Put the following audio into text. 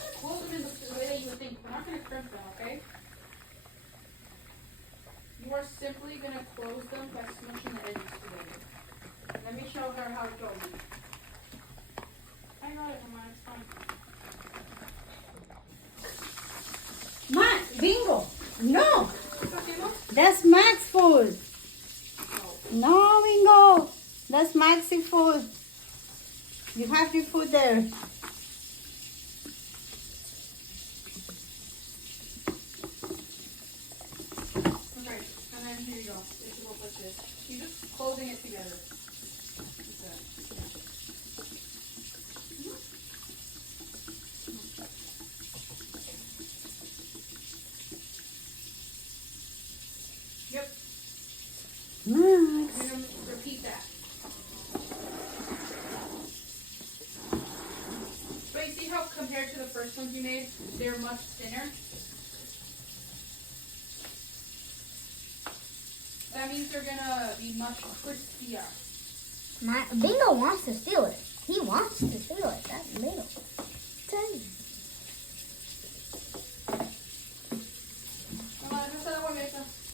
going to close them in the way that you would think. We're not going to crimp them, okay? You are simply going to close them by smushing the edges together. Let me show her how it goes. I got it, Mama. It's fine. Max, bingo. No. Okay, look. That's Max food. Oh. No, bingo. That's Maxi food. You have your food there. Okay, and then here you go. It should look like this. You're just closing it together. Like that. Yep. Max. We're going to repeat that. But you see how compared to the first ones you made, they're much thinner? That means they're going to be much crispier. Bingo wants to steal it. He wants to steal it. That's Bingo. Tell you.